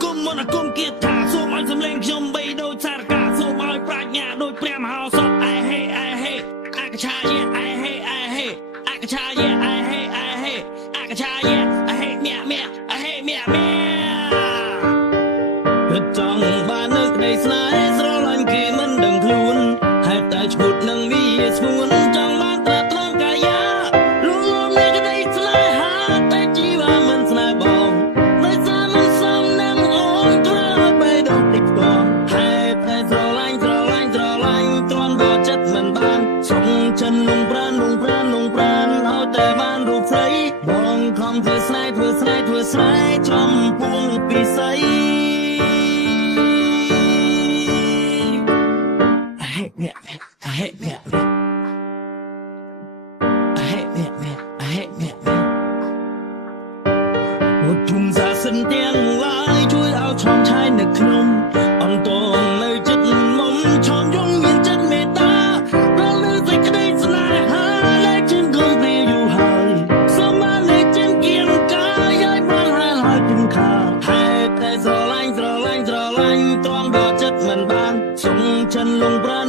គុំគៀតថាសូមឲ្យសំឡេងខ្ញុំបីដូចសារកាសូមឲ្យប្រាជ្ញាដូចព្រះមហោសថអេហេអេហេអកឆាយេអេហេអេហេអកឆាយេអេហេអេហេអកឆាយេអេហេមៀមៀអេហេមៀមៀគិតចង់បាននៅក្តីស្នេហ៍ស្រឡាញ់គេមិនដឹងខ្លួនហេតុតែឈួតនឹងវាស្ងួនចង់បានតែត្រង់កាយាលួងលោមនៃក្តីស្នេហាតែជីវ៉ាមិនស្នេហ៍បងដោយសារមិនសមនឹងអូនធ្វើបីដូចតិចតងហេតុតែស្រឡាញ់ទ្រាំបោចិត្តមិនបានសុំចិនលងប្រានឲ្យតែបានរូបស្រីបងខំធ្វើស្នេហ៍ចំពួងពិសីជុំសាសិនទាំងឡាយជួយឲ្យឆ្លងឆាយនៅក្នុងអន្តងនៅចិត្តមុំឆោមយងមានចិត្តមេត្តាដល់លើសេចក្តីស្នេហាលែកជាងគំព្រាយូរហើយសូមបានលេចជាងគៀនកាយឲ្យបានហើយជុំខាហេតុតែស្រឡាញ់ទ្រាំបោចិត្តមិនបានសុំចិនលងប្រា